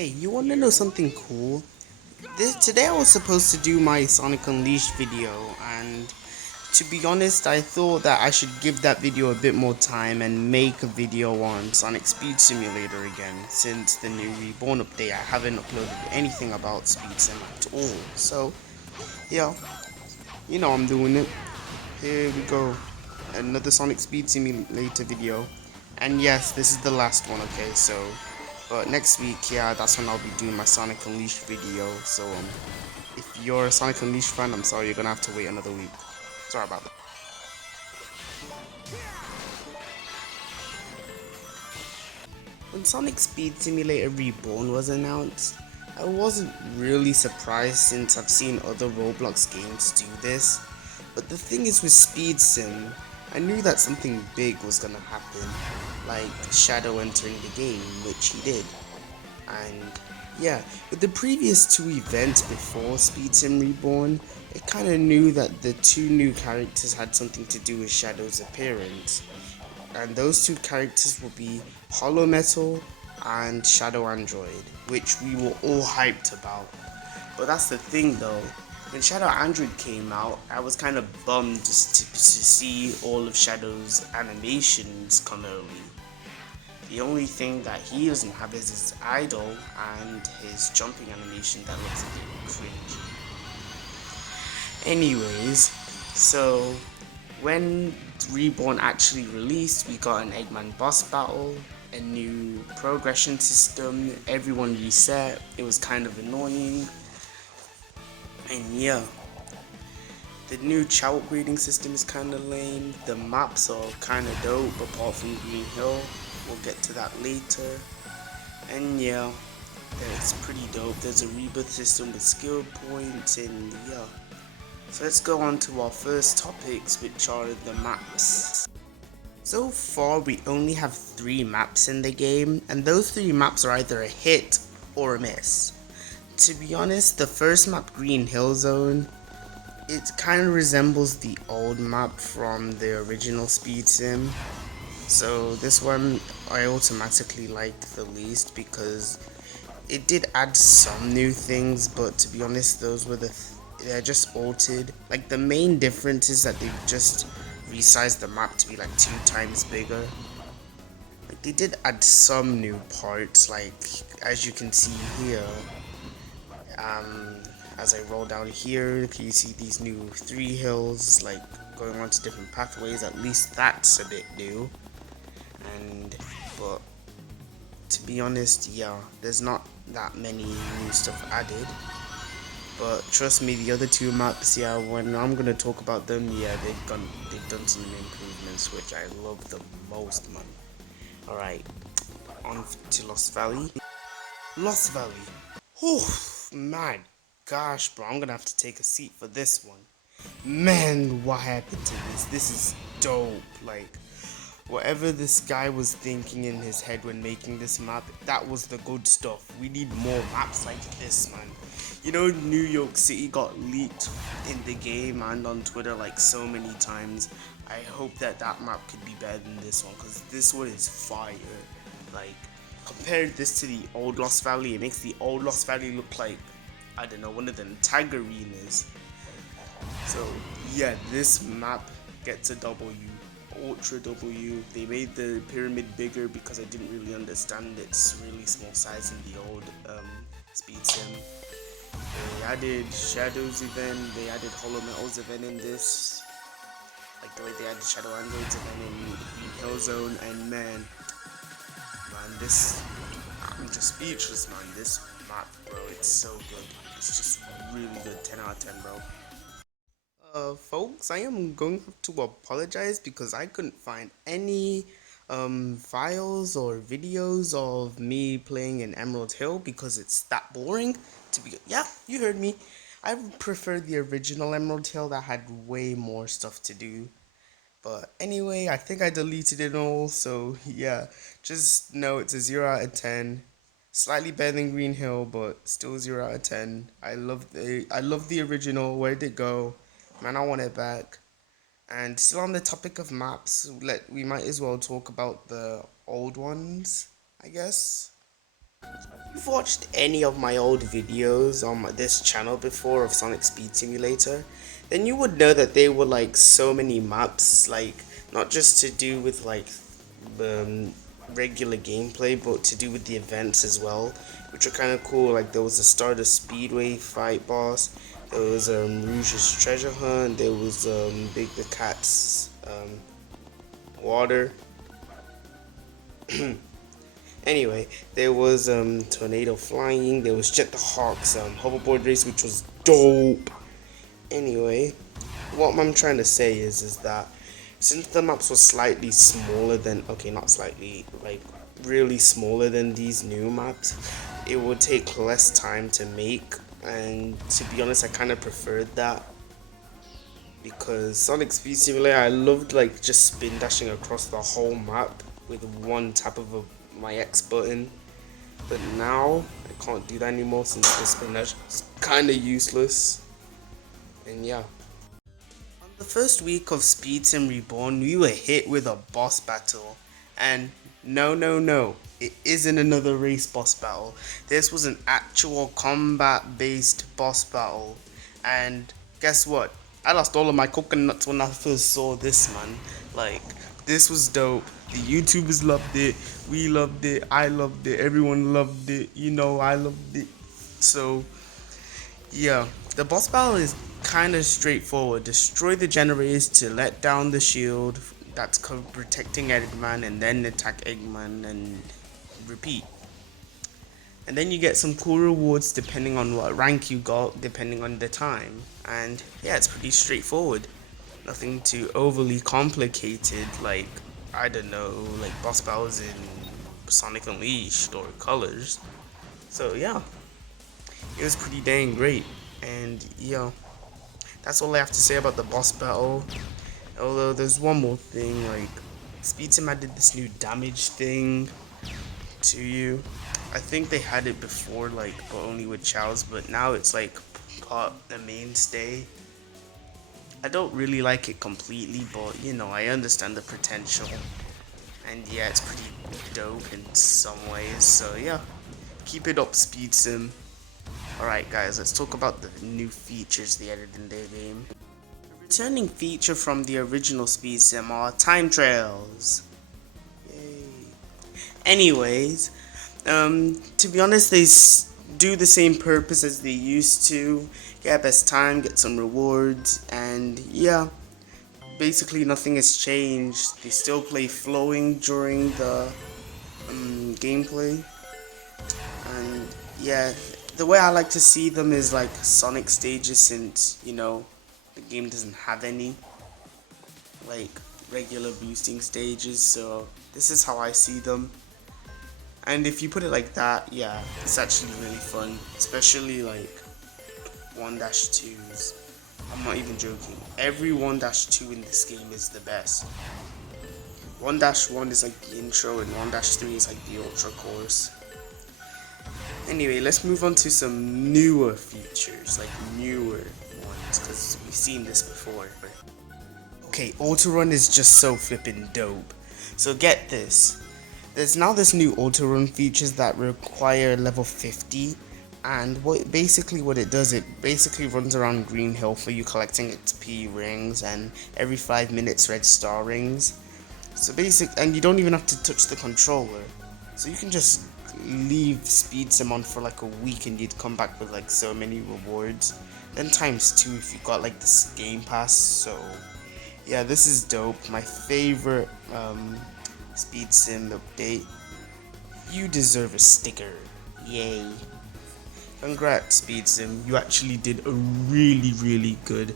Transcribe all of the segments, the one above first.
Hey, you wanna know something cool? Today I was supposed to do my Sonic Unleashed video, and to be honest, I thought that I should give that video a bit more time and make a video on Sonic Speed Simulator again. Since the new ReBorn update, I haven't uploaded anything about Speed Sim at all. So, yeah, I'm doing it. Here we go. Another Sonic Speed Simulator video. And yes, this is the last one, okay? So, but next week, yeah, that's when I'll be doing my Sonic Unleashed video. So, if you're a Sonic Unleashed fan, I'm sorry, you're gonna have to wait another week. Sorry about that. When Sonic Speed Simulator Reborn was announced, I wasn't really surprised since I've seen other Roblox games do this. But the thing is with Speed Sim, I knew that something big was gonna happen, like Shadow entering the game, which he did. And yeah, with the previous two events before Speed Sim Reborn, it kinda knew that the two new characters had something to do with Shadow's appearance. And those two characters will be Hollow Metal and Shadow Android, which we were all hyped about. But that's the thing though, when Shadow Android came out, I was kind of bummed just to see all of Shadow's animations come early. The only thing that he doesn't have is his idol and his jumping animation that looks a bit cringy. Anyways, so when Reborn actually released, we got an Eggman boss battle, a new progression system, everyone reset, it was kind of annoying, and yeah, the new chow upgrading system is kind of lame, the maps are kind of dope apart from Green Hill, we'll get to that later, and yeah, it's pretty dope, there's a rebirth system with skill points, and yeah. So let's go on to our first topics, which are the maps. So far we only have 3 maps in the game, and those 3 maps are either a hit or a miss. To be honest, the first map, Green Hill Zone, it kind of resembles the old map from the original Speed Sim. So this one I automatically liked the least because it did add some new things, but to be honest, those were they're just altered. Like the main difference is that they just resized the map to be like 2 times bigger. Like they did add some new parts, like as you can see here. Um, as I roll down here, can you see these new 3 hills, like going on to different pathways? At least that's a bit new. And but to be honest, yeah, there's not that many new stuff added. But trust me, the other 2 maps, yeah, when I'm gonna talk about them, yeah, they've done some improvements, which I love the most, man. All right, on to Lost Valley. Lost Valley. Oh man, gosh, bro, I'm gonna have to take a seat for this one. Man, what happened to this? This is dope. Like, whatever this guy was thinking in his head when making this map, that was the good stuff. We need more maps like this, man. You know, New York City got leaked in the game and on Twitter like so many times. I hope that that map could be better than this one, because this one is fire. Like, compare this to the old Lost Valley, it makes the old Lost Valley look like, I don't know, one of them tag arenas. So yeah, this map gets a W, ultra W. They made the pyramid bigger because I didn't really understand its really small size in the old Speed Sim. They added Shadows event, they added Hollow Metals event in this, like the way they added Shadow Androids event in Green Hill Zone, and man, this, I'm just speechless, man. This map, bro, it's so good. It's just really good, 10 out of 10, bro. Folks, I am going to apologize because I couldn't find any files or videos of me playing in Emerald Hill because it's that boring. To be, yeah, you heard me. I prefer the original Emerald Hill that had way more stuff to do. But anyway, I think I deleted it all. So yeah, just know it's a 0 out of 10. Slightly better than Green Hill, but still 0 out of 10. I love the original. Where did it go? Man, I want it back. And still on the topic of maps, we might as well talk about the old ones, I guess. If you've watched any of my old videos on this channel before of Sonic Speed Simulator, then you would know that there were like so many maps, like not just to do with like um, regular gameplay, but to do with the events as well, which are kind of cool. Like there was the Stardust Speedway fight boss, there was Rouge's treasure hunt, there was Big the Cat's water. Anyway, there was tornado flying, there was Jet the Hawk's hoverboard race, which was dope. Anyway, what I'm trying to say is that since the maps were slightly smaller than, okay, not slightly, like really smaller than these new maps, it would take less time to make, and to be honest, I kind of preferred that, because Sonic Speed Simulator, I loved like just spin dashing across the whole map with one tap of my X button, but now I can't do that anymore since the spin dash is kind of useless. And yeah, on the first week of Speed Sim Reborn, we were hit with a boss battle, and no, it isn't another race boss battle. This was an actual combat based boss battle, and guess what? I lost all of my coconuts when I first saw this, man. Like, this was dope. The YouTubers loved it, we loved it, I loved it, everyone loved it, you know, I loved it. So yeah, the boss battle is kind of straightforward. Destroy the generators to let down the shield that's protecting Eggman, and then attack Eggman and repeat. And then you get some cool rewards depending on what rank you got, depending on the time. And yeah, it's pretty straightforward. Nothing too overly complicated, like, I don't know, like boss battles in Sonic Unleashed or Colors. So yeah, it was pretty dang great. And yeah, that's all I have to say about the boss battle. Although there's one more thing, like Speed Sim added this new damage thing to you. I think they had it before, like, but only with chows, but now it's like part the mainstay. I don't really like it completely, but you know, I understand the potential. And yeah, it's pretty dope in some ways. So yeah, keep it up, Speed Sim. Alright guys, let's talk about the new features they added in their game. The returning feature from the original Speed Sim are time trails. Yay. Anyways, to be honest, they do the same purpose as they used to. Get best time, get some rewards, and yeah, basically nothing has changed. They still play flowing during the gameplay, and yeah, the way I like to see them is like Sonic stages, since you know the game doesn't have any like regular boosting stages, so this is how I see them. And if you put it like that, yeah, it's actually really fun, especially like 1-2s. I'm not even joking. Every 1-2 in this game is the best. 1-1 is like the intro, and 1-3 is like the ultra course. Anyway, let's move on to some newer features, like newer ones, because we've seen this before. Okay, auto run is just so flippin' dope. So get this. There's now this new auto run features that require level 50, and what it does, it basically runs around Green Hill for you, collecting XP rings and every 5 minutes red star rings. So and you don't even have to touch the controller, so you can just leave Speed Sim on for like a week and you'd come back with like so many rewards, then ×2 if you got like this game pass. So yeah, this is dope. My favorite Speed Sim update. You deserve a sticker. Yay. Congrats, Speed Sim. You actually did a really good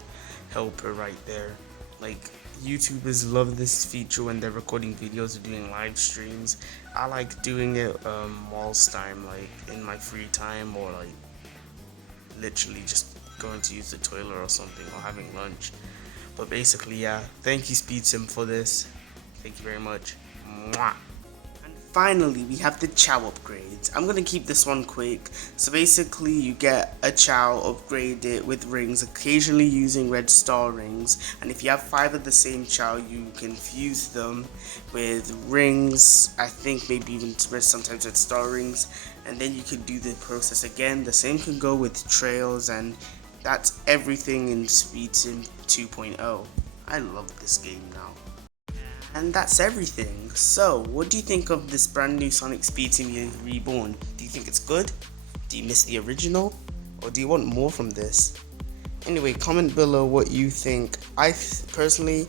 helper right there. Like, YouTubers love this feature when they're recording videos or doing live streams. I like doing it whilst I'm like in my free time, or like literally just going to use the toilet or something, or having lunch. But basically, yeah, thank you, Speed Sim, for this. Thank you very much. Mwah. And finally, we have the Chow upgrades. I'm gonna keep this one quick. So basically, you get a Chow, upgrade it with rings, occasionally using red star rings. And if you have 5 of the same Chow, you can fuse them with rings. I think maybe even sometimes with star rings. and then you can do the process again. The same can go with trails, and that's everything in Speed Sim 2.0. I love this game now. And that's everything. So, what do you think of this brand new Sonic Speed Sim Reborn? Do you think it's good? Do you miss the original? Or do you want more from this? Anyway, comment below what you think. Personally,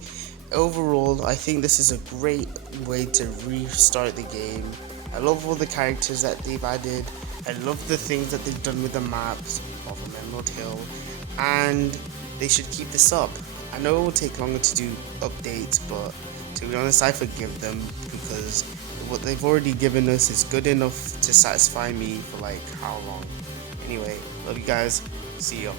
overall, I think this is a great way to restart the game. I love all the characters that they've added. I love the things that they've done with the maps of Emerald Hill, and they should keep this up. I know it will take longer to do updates, but to be honest, I forgive them because what they've already given us is good enough to satisfy me for like how long. Anyway, love you guys. See ya.